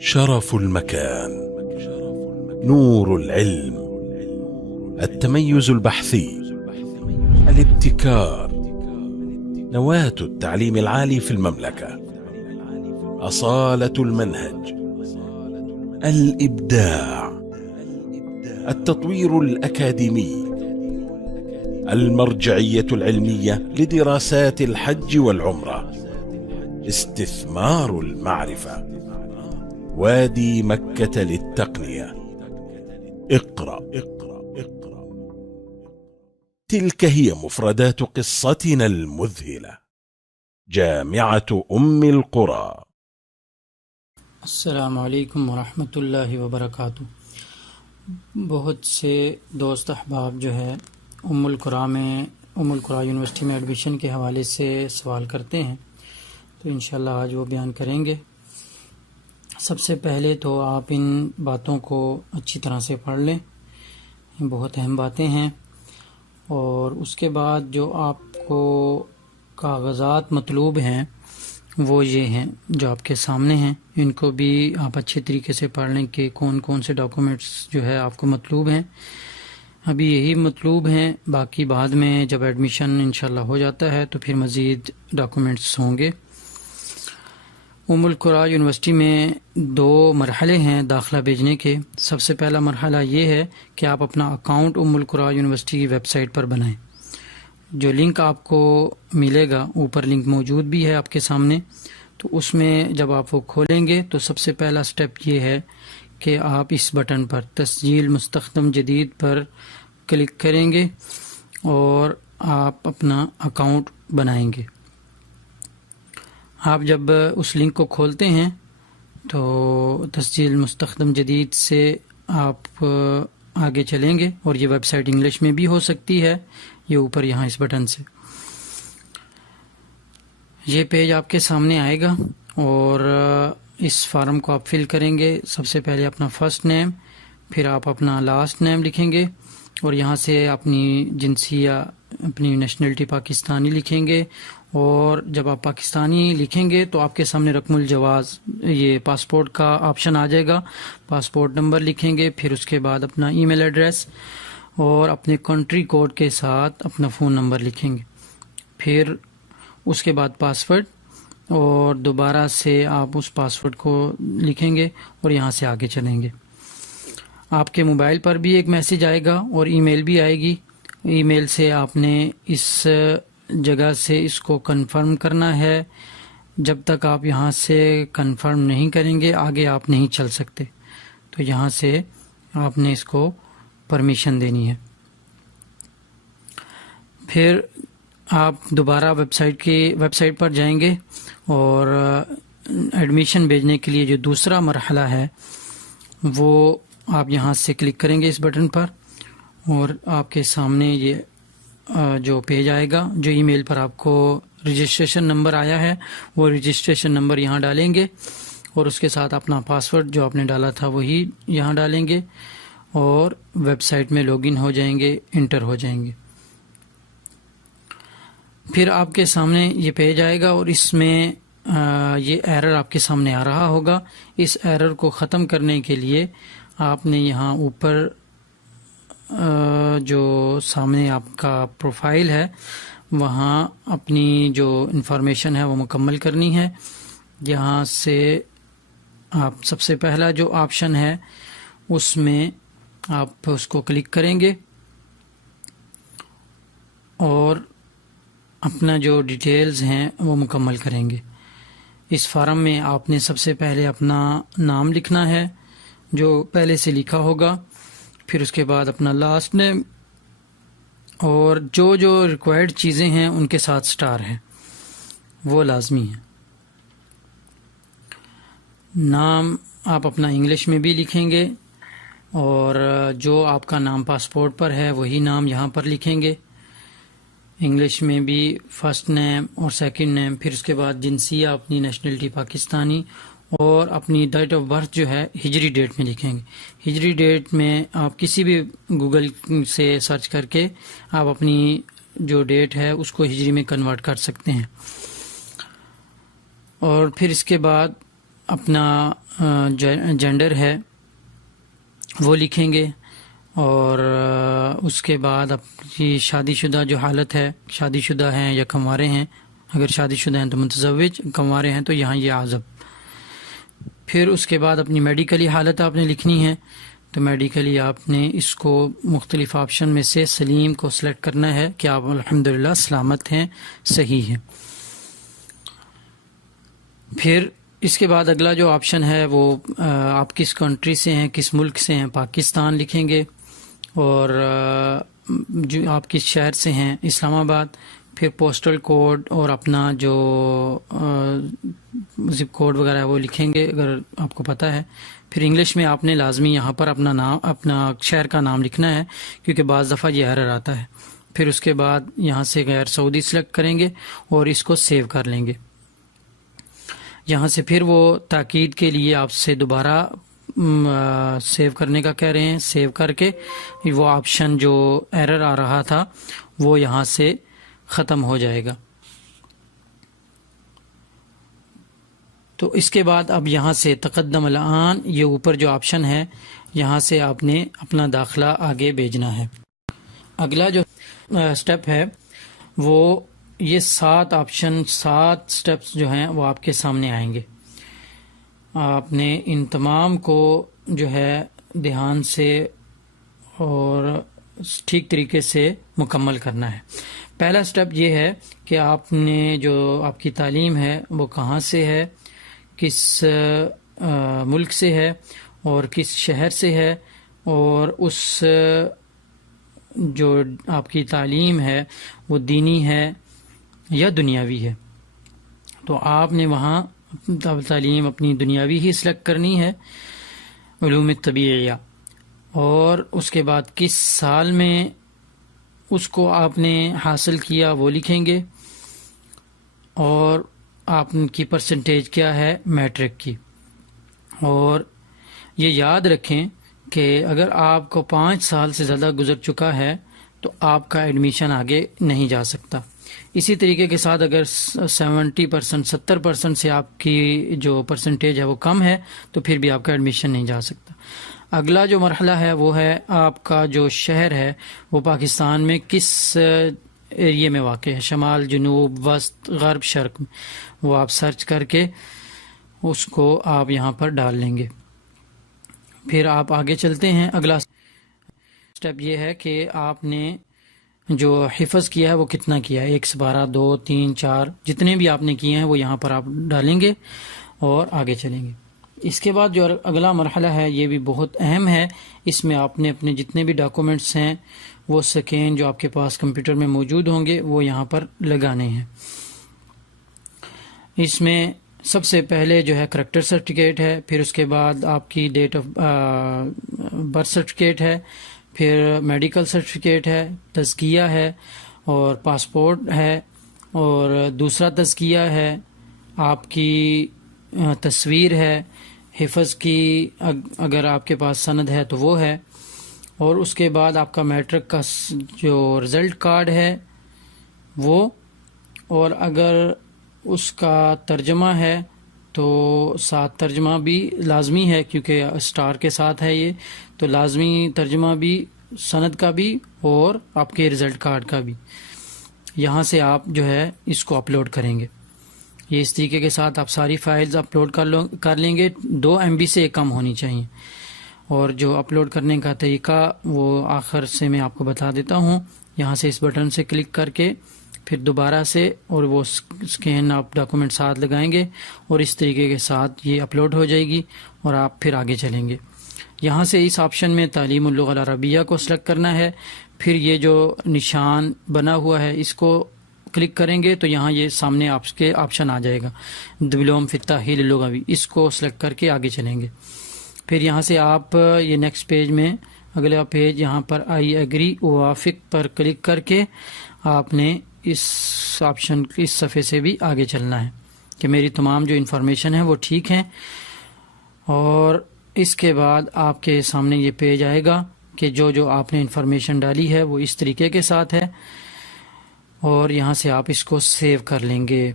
شرف المكان، نور العلم، التميز البحثي، الابتكار، نواة التعليم العالي في المملكة، أصالة المنهج، الإبداع، التطوير الأكاديمي، المرجعية العلمية لدراسات الحج والعمرة، استثمار المعرفة، وادي مكة للتقنية. اقرأ. تلك هي مفردات قصتنا المذهلة. جامعة أم القرى. السلام علیکم ورحمۃ اللہ وبرکاتہ۔ بہت سے دوست احباب جو ہے ام القرى یونیورسٹی میں ایڈمیشن کے حوالے سے سوال کرتے ہیں، تو انشاءاللہ آج وہ بیان کریں گے۔ سب سے پہلے تو آپ ان باتوں کو اچھی طرح سے پڑھ لیں، بہت اہم باتیں ہیں، اور اس کے بعد جو آپ کو کاغذات مطلوب ہیں وہ یہ ہیں جو آپ کے سامنے ہیں، ان کو بھی آپ اچھے طریقے سے پڑھ لیں کہ کون کون سے ڈاکومنٹس جو ہے آپ کو مطلوب ہیں۔ ابھی یہی مطلوب ہیں، باقی بعد میں جب ایڈمیشن انشاءاللہ ہو جاتا ہے تو پھر مزید ڈاکومنٹس ہوں گے۔ ام القرى یونیورسٹی میں 2 مرحلے ہیں داخلہ بھیجنے کے۔ سب سے پہلا مرحلہ یہ ہے کہ آپ اپنا اکاؤنٹ ام القرى یونیورسٹی کی ویب سائٹ پر بنائیں۔ جو لنک آپ کو ملے گا، اوپر لنک موجود بھی ہے آپ کے سامنے، تو اس میں جب آپ وہ کھولیں گے تو سب سے پہلا سٹیپ یہ ہے کہ آپ اس بٹن پر تسجیل مستخدم جدید پر کلک کریں گے اور آپ اپنا اکاؤنٹ بنائیں گے۔ آپ جب اس لنک کو کھولتے ہیں تو تسجیل مستخدم جدید سے آپ آگے چلیں گے، اور یہ ویب سائٹ انگلش میں بھی ہو سکتی ہے، یہ اوپر یہاں اس بٹن سے یہ پیج آپ کے سامنے آئے گا، اور اس فارم کو آپ فل کریں گے۔ سب سے پہلے اپنا فرسٹ نیم، پھر آپ اپنا لاسٹ نیم لکھیں گے، اور یہاں سے اپنی جنسیہ، اپنی نیشنلٹی پاکستانی لکھیں گے، اور جب آپ پاکستانی لکھیں گے تو آپ کے سامنے رقم الجواز، یہ پاسپورٹ کا آپشن آ جائے گا، پاسپورٹ نمبر لکھیں گے، پھر اس کے بعد اپنا ای میل ایڈریس اور اپنے کنٹری کوڈ کے ساتھ اپنا فون نمبر لکھیں گے، پھر اس کے بعد پاسورڈ، اور دوبارہ سے آپ اس پاسورڈ کو لکھیں گے اور یہاں سے آگے چلیں گے۔ آپ کے موبائل پر بھی ایک میسج آئے گا اور ای میل بھی آئے گی۔ ای میل سے آپ نے اس جگہ سے اس کو کنفرم کرنا ہے۔ جب تک آپ یہاں سے کنفرم نہیں کریں گے آگے آپ نہیں چل سکتے، تو یہاں سے آپ نے اس کو پرمیشن دینی ہے۔ پھر آپ دوبارہ ویب سائٹ پر جائیں گے، اور ایڈمیشن بھیجنے کے لیے جو دوسرا مرحلہ ہے وہ آپ یہاں سے کلک کریں گے اس بٹن پر، اور آپ کے سامنے یہ جو پیج آئے گا، جو ای میل پر آپ کو رجسٹریشن نمبر آیا ہے وہ رجسٹریشن نمبر یہاں ڈالیں گے، اور اس کے ساتھ اپنا پاسورڈ جو آپ نے ڈالا تھا وہی یہاں ڈالیں گے، اور ویب سائٹ میں لاگ ان ہو جائیں گے، انٹر ہو جائیں گے۔ پھر آپ کے سامنے یہ پیج آئے گا، اور اس میں یہ ایرر آپ کے سامنے آ رہا ہوگا۔ اس ایرر کو ختم کرنے کے لیے آپ نے یہاں اوپر جو سامنے آپ کا پروفائل ہے وہاں اپنی جو انفارمیشن ہے وہ مکمل کرنی ہے۔ یہاں سے آپ سب سے پہلا جو آپشن ہے اس میں آپ اس کو کلک کریں گے، اور اپنا جو ڈیٹیلز ہیں وہ مکمل کریں گے۔ اس فارم میں آپ نے سب سے پہلے اپنا نام لکھنا ہے جو پہلے سے لکھا ہوگا، پھر اس کے بعد اپنا لاسٹ نیم، اور جو ریکوائرڈ چیزیں ہیں ان کے ساتھ سٹار ہیں وہ لازمی ہیں۔ نام آپ اپنا انگلش میں بھی لکھیں گے، اور جو آپ کا نام پاسپورٹ پر ہے وہی نام یہاں پر لکھیں گے، انگلش میں بھی فرسٹ نیم اور سیکنڈ نیم، پھر اس کے بعد جنسیہ اپنی نیشنلٹی پاکستانی، اور اپنی ڈیٹ آف برتھ جو ہے ہجری ڈیٹ میں لکھیں گے۔ ہجری ڈیٹ میں آپ کسی بھی گوگل سے سرچ کر کے آپ اپنی جو ڈیٹ ہے اس کو ہجری میں کنورٹ کر سکتے ہیں۔ اور پھر اس کے بعد اپنا جینڈر ہے وہ لکھیں گے، اور اس کے بعد اپنی شادی شدہ جو حالت ہے، شادی شدہ ہیں یا کنوارے ہیں، اگر شادی شدہ ہیں تو متزوج، کنوارے ہیں تو یہاں یہ عازب۔ پھر اس کے بعد اپنی میڈیکلی حالت آپ نے لکھنی ہے، تو میڈیکلی آپ نے اس کو مختلف آپشن میں سے سلیم کو سلیکٹ کرنا ہے کہ آپ الحمدللہ سلامت ہیں، صحیح ہیں۔ پھر اس کے بعد اگلا جو آپشن ہے وہ آپ کس کنٹری سے ہیں، کس ملک سے ہیں، پاکستان لکھیں گے، اور جو آپ کس شہر سے ہیں، اسلام آباد۔ پھر پوسٹل کوڈ اور اپنا جو زپ کوڈ وغیرہ ہے وہ لکھیں گے اگر آپ کو پتہ ہے۔ پھر انگلش میں آپ نے لازمی یہاں پر اپنا شہر کا نام لکھنا ہے، کیونکہ بعض دفعہ یہ ایرر آتا ہے۔ پھر اس کے بعد یہاں سے غیر سعودی سلیکٹ کریں گے اور اس کو سیو کر لیں گے۔ یہاں سے پھر وہ تاکید کے لیے آپ سے دوبارہ سیو کرنے کا کہہ رہے ہیں، سیو کر کے وہ آپشن جو ایرر آ رہا تھا وہ یہاں سے ختم ہو جائے گا۔ تو اس کے بعد اب یہاں سے تقدم الآن، یہ اوپر جو آپشن ہے یہاں سے آپ نے اپنا داخلہ آگے بھیجنا ہے۔ اگلا جو سٹیپ ہے وہ یہ 7 آپشن، 7 سٹیپس جو ہیں وہ آپ کے سامنے آئیں گے۔ آپ نے ان تمام کو جو ہے دھیان سے اور ٹھیک طریقے سے مکمل کرنا ہے۔ پہلا سٹیپ یہ ہے کہ آپ نے جو آپ کی تعلیم ہے وہ کہاں سے ہے، کس ملک سے ہے اور کس شہر سے ہے، اور اس جو آپ کی تعلیم ہے وہ دینی ہے یا دنیاوی ہے۔ تو آپ نے وہاں تعلیم اپنی دنیاوی ہی سلیکٹ کرنی ہے، علوم طبیعیہ، اور اس کے بعد کس سال میں اس کو آپ نے حاصل کیا وہ لکھیں گے، اور آپ کی پرسنٹیج کیا ہے میٹرک کی۔ اور یہ یاد رکھیں کہ اگر آپ کو 5 سال سے زیادہ گزر چکا ہے تو آپ کا ایڈمیشن آگے نہیں جا سکتا۔ اسی طریقے کے ساتھ اگر 70%، 70% سے آپ کی جو پرسنٹیج ہے وہ کم ہے تو پھر بھی آپ کا ایڈمیشن نہیں جا سکتا۔ اگلا جو مرحلہ ہے وہ ہے آپ کا جو شہر ہے وہ پاکستان میں کس ایریے میں واقع ہے، شمال، جنوب، وسط، غرب، شرق میں، وہ آپ سرچ کر کے اس کو آپ یہاں پر ڈال لیں گے۔ پھر آپ آگے چلتے ہیں۔ اگلا سٹیپ یہ ہے کہ آپ نے جو حفظ کیا ہے وہ کتنا کیا ہے، 1 سے 12، 2، 3، 4، جتنے بھی آپ نے کیے ہیں وہ یہاں پر آپ ڈالیں گے اور آگے چلیں گے۔ اس کے بعد جو اگلا مرحلہ ہے یہ بھی بہت اہم ہے، اس میں آپ نے اپنے جتنے بھی ڈاکومنٹس ہیں وہ سکین جو آپ کے پاس کمپیوٹر میں موجود ہوں گے وہ یہاں پر لگانے ہیں۔ اس میں سب سے پہلے جو ہے کریکٹر سرٹیفکیٹ ہے، پھر اس کے بعد آپ کی ڈیٹ آف برتھ سرٹیفکیٹ ہے، پھر میڈیکل سرٹیفکیٹ ہے، تزکیہ ہے، اور پاسپورٹ ہے، اور دوسرا تزکیہ ہے، آپ کی تصویر ہے، حفظ کی اگر آپ کے پاس سند ہے تو وہ ہے، اور اس کے بعد آپ کا میٹرک کا جو رزلٹ کارڈ ہے وہ، اور اگر اس کا ترجمہ ہے تو ساتھ ترجمہ بھی لازمی ہے کیونکہ اسٹار کے ساتھ ہے یہ، تو لازمی ترجمہ بھی، سند کا بھی اور آپ کے رزلٹ کارڈ کا بھی، یہاں سے آپ جو ہے اس کو اپلوڈ کریں گے۔ یہ اس طریقے کے ساتھ آپ ساری فائلز اپلوڈ کر لیں گے، 2 MB سے کم ہونی چاہیے، اور جو اپلوڈ کرنے کا طریقہ وہ آخر سے میں آپ کو بتا دیتا ہوں۔ یہاں سے اس بٹن سے کلک کر کے پھر دوبارہ سے، اور وہ اسکین آپ ڈاکومنٹ ساتھ لگائیں گے اور اس طریقے کے ساتھ یہ اپلوڈ ہو جائے گی، اور آپ پھر آگے چلیں گے۔ یہاں سے اس آپشن میں تعلیم اللغہ العربیہ کو سلیکٹ کرنا ہے، پھر یہ جو نشان بنا ہوا ہے اس کو کلک کریں گے تو یہاں یہ سامنے آپ کے آپشن آ جائے گا، دبلوم فی التأہیل اللغوی، اس کو سلیکٹ کر کے آگے چلیں گے۔ پھر یہاں سے آپ یہ نیکسٹ پیج میں، اگلا پیج یہاں پر آئی ایگری اوافق پر کلک کر کے آپ نے اس آپشن، اس صفحے سے بھی آگے چلنا ہے کہ میری تمام جو انفارمیشن ہے وہ ٹھیک ہیں، اور اس کے بعد آپ کے سامنے یہ پیج آئے گا کہ جو جو آپ نے انفارمیشن ڈالی ہے وہ اس طریقے کے ساتھ ہے، اور یہاں سے آپ اس کو سیو کر لیں گے۔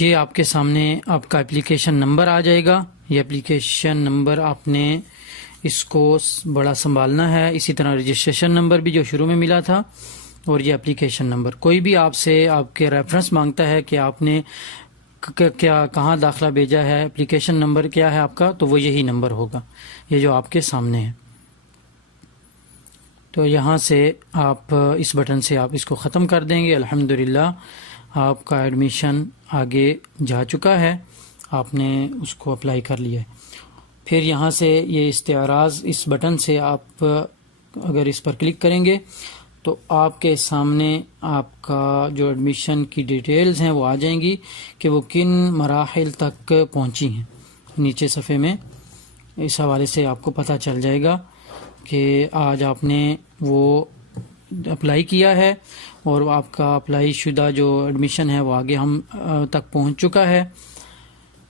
یہ آپ کے سامنے آپ کا اپلیکیشن نمبر آ جائے گا. یہ اپلیکیشن نمبر آپ نے اس کو بڑا سنبھالنا ہے. اسی طرح رجسٹریشن نمبر بھی جو شروع میں ملا تھا، اور یہ اپلیکیشن نمبر. کوئی بھی آپ سے آپ کے ریفرنس مانگتا ہے کہ آپ نے کیا کہاں داخلہ بھیجا ہے، اپلیکیشن نمبر کیا ہے آپ کا، تو وہ یہی نمبر ہوگا، یہ جو آپ کے سامنے ہے. تو یہاں سے آپ اس بٹن سے آپ اس کو ختم کر دیں گے. الحمدللہ آپ کا ایڈمیشن آگے جا چکا ہے، آپ نے اس کو اپلائی کر لیا ہے. پھر یہاں سے یہ استعراض، اس بٹن سے آپ اگر اس پر کلک کریں گے تو آپ کے سامنے آپ کا جو ایڈمیشن کی ڈیٹیلز ہیں وہ آ جائیں گی کہ وہ کن مراحل تک پہنچی ہیں. نیچے صفحے میں اس حوالے سے آپ کو پتہ چل جائے گا کہ آج آپ نے وہ اپلائی کیا ہے اور آپ کا اپلائی شدہ جو ایڈمیشن ہے وہ آگے ہم تک پہنچ چکا ہے.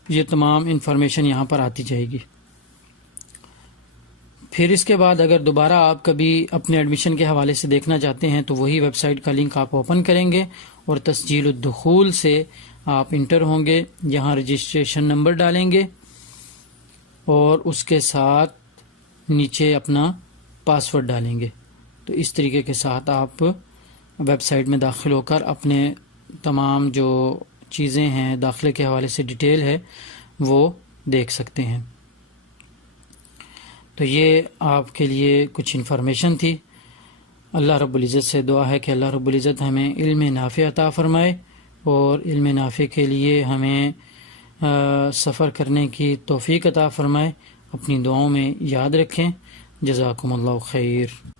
یہ تمام انفارمیشن یہاں پر آتی جائے گی. پھر اس کے بعد اگر دوبارہ آپ کبھی اپنے ایڈمیشن کے حوالے سے دیکھنا چاہتے ہیں تو وہی ویب سائٹ کا لنک آپ اوپن کریں گے اور تسجیل الدخول سے آپ انٹر ہوں گے. یہاں رجسٹریشن نمبر ڈالیں گے اور اس کے ساتھ نیچے اپنا پاسورڈ ڈالیں گے. تو اس طریقے کے ساتھ آپ ویب سائٹ میں داخل ہو کر اپنے تمام جو چیزیں ہیں داخلے کے حوالے سے ڈیٹیل ہے وہ دیکھ سکتے ہیں. تو یہ آپ کے لیے کچھ انفارمیشن تھی. اللہ رب العزت سے دعا ہے کہ اللہ رب العزت ہمیں علم نافع عطا فرمائے اور علم نافع کے لیے ہمیں سفر کرنے کی توفیق عطا فرمائے. اپنی دعاؤں میں یاد رکھیں. جزاکم اللہ خیر.